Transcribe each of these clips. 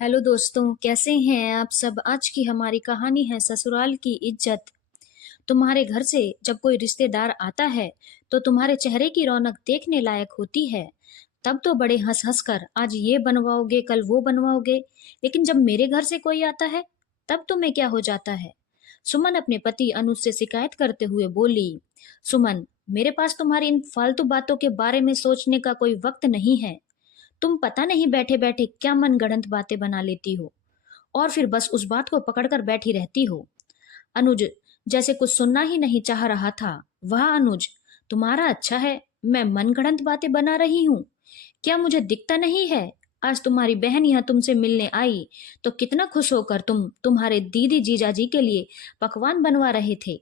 Hello दोस्तों, कैसे हैं आप सब। आज की हमारी कहानी है ससुराल की इज्जत। तुम्हारे घर से जब कोई रिश्तेदार आता है तो तुम्हारे चेहरे की रौनक देखने लायक होती है। तब तो बड़े हंस हंस कर आज ये बनवाओगे कल वो बनवाओगे, लेकिन जब मेरे घर से कोई आता है तब तुम्हें क्या हो जाता है। सुमन अपने पति अनुज से शिकायत करते हुए बोली। सुमन, मेरे पास तुम्हारी इन फालतू बातों के बारे में सोचने का कोई वक्त नहीं है। तुम पता नहीं बैठे बैठे क्या मनगढ़ंत बातें बना लेती हो और फिर बस उस बात को पकड़कर बैठी रहती हो। अनुज जैसे कुछ सुनना ही नहीं चाह रहा था। वाह अनुज, तुम्हारा अच्छा है, मैं मनगढ़ंत बातें बना रही हूँ। क्या मुझे दिखता नहीं है? आज तुम्हारी बहन यहाँ तुमसे मिलने आई तो कितना खुश होकर तुम्हारे दीदी जीजाजी के लिए पकवान बनवा रहे थे।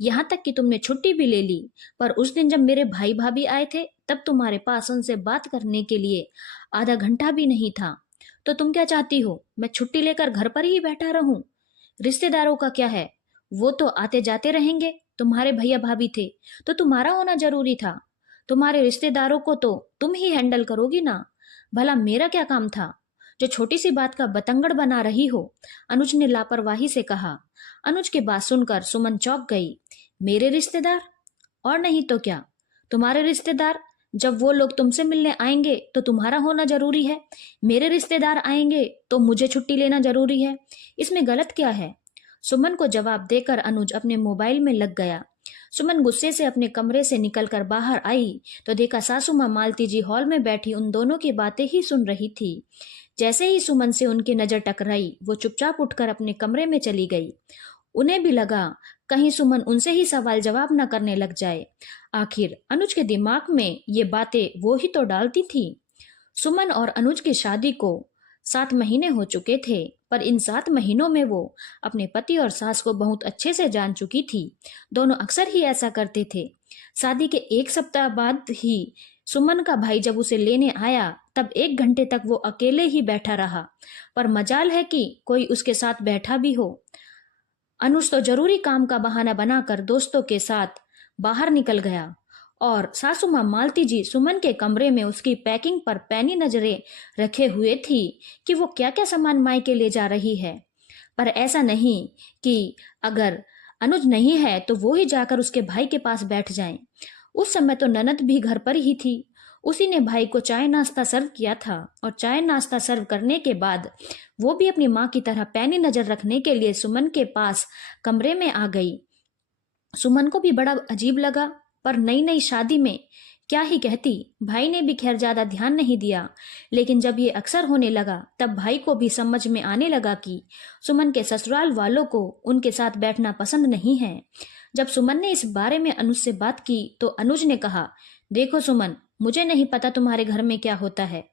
यहाँ तक कि तुमने छुट्टी भी ले ली। पर उस दिन जब मेरे भाई भाभी आए थे तब तुम्हारे पास उनसे बात करने के लिए आधा घंटा भी नहीं था। तो तुम क्या चाहती हो, मैं छुट्टी लेकर घर पर ही बैठा रहूं? रिश्तेदारों का क्या है, वो तो आते जाते रहेंगे। तुम्हारे भैया भाभी थे तो तुम्हारा होना जरूरी था। तुम्हारे रिश्तेदारों को तो तुम ही हैंडल करोगी ना। भला मेरा क्या काम था जो छोटी सी बात का बतंगड़ बना रही हो? अनुज ने लापरवाही से कहा। अनुज की बात सुनकर सुमन चौंक गई। मेरे रिश्तेदार? और नहीं तो क्या, तुम्हारे रिश्तेदार। जब वो लोग तुमसे मिलने आएंगे तो तुम्हारा होना जरूरी है। मेरे रिश्तेदार आएंगे तो मुझे छुट्टी लेना जरूरी है। इसमें गलत क्या है? सुमन को जवाब देकर अनुज अपने मोबाइल में लग गया। सुमन गुस्से से अपने कमरे से निकलकर बाहर आई तो देखा सासू माँ मालती जी हॉल में बैठी उन दोनों की बातें ही सुन रही थी। जैसे ही सुमन से उनकी नजर टकराई वो चुपचाप उठकर अपने कमरे में चली गई। उन्हें भी लगा कहीं सुमन उनसे ही सवाल जवाब न करने लग जाए। आखिर अनुज के दिमाग में ये बातें वो ही तो डालती थी। सुमन और अनुज की शादी को 7 महीने हो चुके थे, पर इन 7 महीनों में वो अपने पति और सास को बहुत अच्छे से जान चुकी थी। दोनों अक्सर ही ऐसा करते थे। शादी के 1 सप्ताह बाद ही सुमन का भाई जब उसे लेने आया तब 1 घंटे तक वो अकेले ही बैठा रहा। पर मजाल है कि कोई उसके साथ बैठा भी हो। अनुज तो जरूरी काम का बहाना बनाकर दोस्तों के साथ बाहर निकल गया और सासू माँ मालती जी सुमन के कमरे में उसकी पैकिंग पर पैनी नजरें रखे हुए थी कि वो क्या क्या सामान मायके ले जा रही है। पर ऐसा नहीं कि अगर अनुज नहीं है तो वो ही जाकर उसके भाई के पास बैठ जाए। उस समय तो ननद भी घर पर ही थी। उसी ने भाई को चाय नाश्ता सर्व किया था और चाय नाश्ता सर्व करने के बाद वो भी अपनी माँ की तरह पैनी नजर रखने के लिए सुमन के पास कमरे में आ गई। सुमन को भी बड़ा अजीब लगा, पर नई नई शादी में क्या ही कहती। भाई ने भी खैर ज्यादा ध्यान नहीं दिया, लेकिन जब ये अक्सर होने लगा तब भाई को भी समझ में आने लगा कि सुमन के ससुराल वालों को उनके साथ बैठना पसंद नहीं है। जब सुमन ने इस बारे में अनुज से बात की तो अनुज ने कहा, देखो सुमन, मुझे नहीं पता तुम्हारे घर में क्या होता है।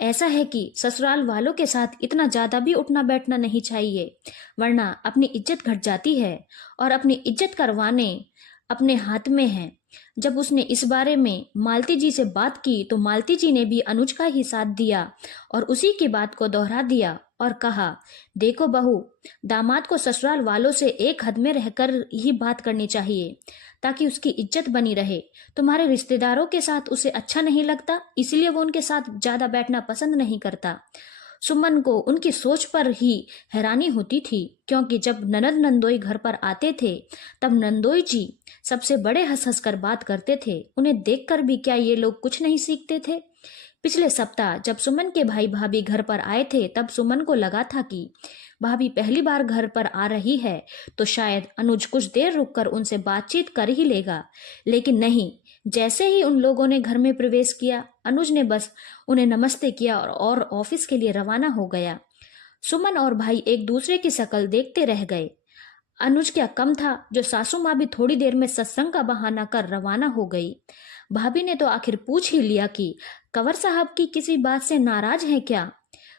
ऐसा है कि ससुराल वालों के साथ इतना ज्यादा भी उठना बैठना नहीं चाहिए, वरना अपनी इज्जत घट जाती है और अपनी इज्जत करवाने अपने हाथ में है। जब उसने इस बारे में मालती जी से बात की तो मालती जी ने भी अनुज का ही साथ दिया और उसी की बात को दोहरा दिया और कहा, देखो बहू, दामाद को ससुराल वालों से एक हद में रहकर ही बात करनी चाहिए ताकि उसकी इज्जत बनी रहे। तुम्हारे रिश्तेदारों के साथ उसे अच्छा नहीं लगता, इसलिए वो उनके साथ ज्यादा बैठना पसंद नहीं करता। सुमन को उनकी सोच पर ही हैरानी होती थी, क्योंकि जब ननद नंदोई घर पर आते थे तब नंदोई जी सबसे बड़े हंस हंस कर बात करते थे। उन्हें देखकर भी क्या ये लोग कुछ नहीं सीखते थे? पिछले सप्ताह जब सुमन के भाई भाभी घर पर आए थे तब सुमन को लगा था कि भाभी पहली बार घर पर आ रही है तो शायद अनुज कुछ देर रुककर उनसे बातचीत कर ही लेगा, लेकिन नहीं। जैसे ही उन लोगों ने घर में प्रवेश किया अनुज ने बस उन्हें नमस्ते किया और ऑफिस के लिए रवाना हो गया। सुमन और भाई एक दूसरे की शक्ल देखते रह गए। अनुज क्या कम था जो सासू माँ भी थोड़ी देर में सत्संग का बहाना कर रवाना हो गई। भाभी ने तो आखिर पूछ ही लिया कि कंवर साहब की किसी बात से नाराज हैं क्या।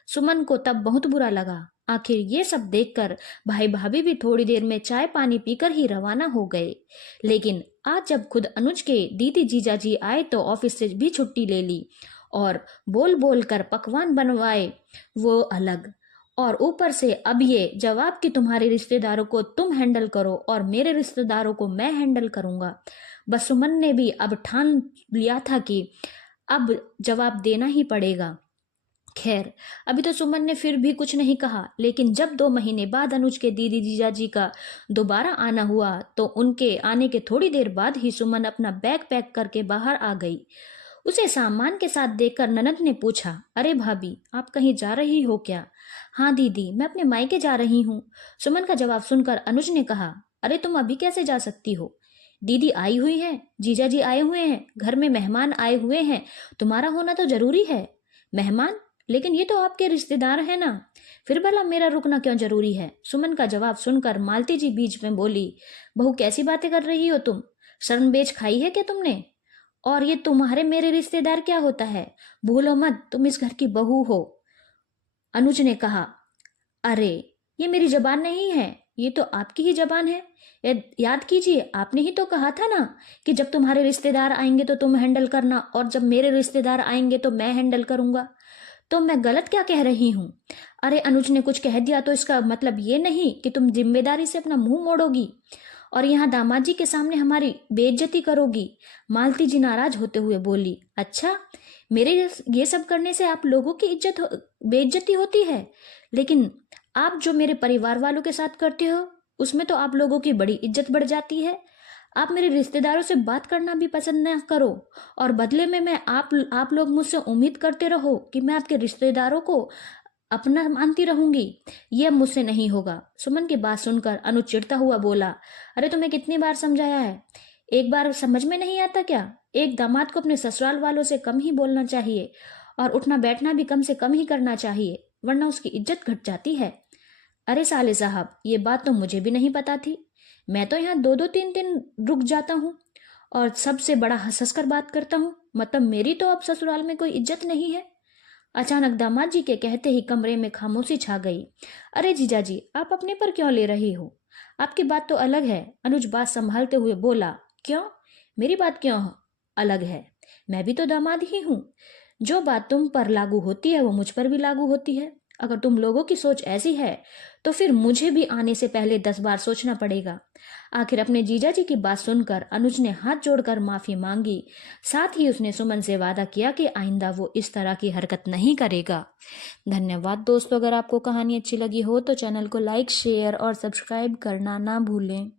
सुमन को तब बहुत बुरा लगा। आखिर ये सब देखकर भाई भाभी भी थोड़ी देर में चाय पानी पीकर ही रवाना हो गए। लेकिन आज जब खुद अनुज के दीदी जीजाजी आए तो ऑफिस से भी छुट्टी ले ली और बोल बोल कर पकवान बनवाए, वो अलग। और ऊपर से अब ये जवाब कि तुम्हारे रिश्तेदारों को तुम हैंडल करो और मेरे रिश्तेदारों को मैं हैंडल करूंगा। बस सुमन ने भी अब ठान लिया था कि अब जवाब देना ही पड़ेगा। खैर, अभी तो सुमन ने फिर भी कुछ नहीं कहा, लेकिन जब 2 महीने बाद अनुज के दीदी जीजाजी का दोबारा आना हुआ तो उनके आने के थोड़ी देर बाद ही सुमन अपना बैग पैक करके बाहर आ गई। उसे सामान के साथ देखकर ननद ने पूछा, अरे भाभी, आप कहीं जा रही हो क्या? हाँ दीदी, मैं अपने मायके जा रही हूँ। सुमन का जवाब सुनकर अनुज ने कहा, अरे तुम अभी कैसे जा सकती हो? दीदी आई हुई है, जीजाजी आए हुए हैं, घर में मेहमान आए हुए हैं, तुम्हारा होना तो जरूरी है। मेहमान? लेकिन ये तो आपके रिश्तेदार हैं ना, फिर भला मेरा रुकना क्यों जरूरी है? सुमन का जवाब सुनकर मालती जी बीच में बोली, बहू कैसी बातें कर रही हो तुम? शर्म बेच खाई है क्या तुमने? और ये तुम्हारे मेरे रिश्तेदार क्या होता है? भूलो मत, तुम इस घर की बहू हो। अनुज ने कहा, अरे ये मेरी जबान नहीं है, ये तो आपकी ही जबान है। याद कीजिए, आपने ही तो कहा था ना कि जब तुम्हारे रिश्तेदार आएंगे तो तुम हैंडल करना और जब मेरे रिश्तेदार आएंगे तो मैं हैंडल करूंगा। तो मैं गलत क्या कह रही हूँ? अरे अनुज ने कुछ कह दिया तो इसका मतलब ये नहीं कि तुम जिम्मेदारी से अपना मुंह मोड़ोगी और यहाँ दामाद जी के सामने हमारी बेइज्जती करोगी। मालती जी नाराज होते हुए बोली, अच्छा, मेरे ये सब करने से आप लोगों की बेइज्जती होती है, लेकिन आप जो मेरे परिवार वालों के साथ करते हो उसमें तो आप लोगों की बड़ी इज्जत बढ़ जाती है। आप मेरे रिश्तेदारों से बात करना भी पसंद न करो और बदले में मैं आप लोग मुझसे उम्मीद करते रहो कि मैं आपके रिश्तेदारों को अपना मानती रहूंगी। यह मुझसे नहीं होगा। सुमन की बात सुनकर अनु चिढ़ता हुआ बोला, अरे तुम्हें कितनी बार समझाया है, एक बार समझ में नहीं आता क्या? एक दामाद को अपने ससुराल वालों से कम ही बोलना चाहिए और उठना बैठना भी कम से कम ही करना चाहिए, वरना उसकी इज्जत घट जाती है। अरे साले साहब, ये बात तो मुझे भी नहीं पता थी। मैं तो यहाँ 2-2 3 दिन रुक जाता हूँ और सबसे बड़ा हंस हंस कर बात करता हूँ, मतलब मेरी तो अब ससुराल में कोई इज्जत नहीं है। अचानक दामाद जी के कहते ही कमरे में खामोशी छा गई। अरे जीजाजी, आप अपने पर क्यों ले रही हो? आपकी बात तो अलग है। अनुज बात संभालते हुए बोला, क्यों? मेरी बात क्यों अलग है? मैं भी तो दामाद ही हूँ। जो बात तुम पर लागू होती है वो मुझ पर भी लागू होती है। अगर तुम लोगों की सोच ऐसी है तो फिर मुझे भी आने से पहले 10 बार सोचना पड़ेगा। आखिर अपने जीजा जी की बात सुनकर अनुज ने हाथ जोड़कर माफी मांगी। साथ ही उसने सुमन से वादा किया कि आइंदा वो इस तरह की हरकत नहीं करेगा। धन्यवाद दोस्तों। अगर आपको कहानी अच्छी लगी हो तो चैनल को लाइक, शेयर और सब्सक्राइब करना ना भूलें।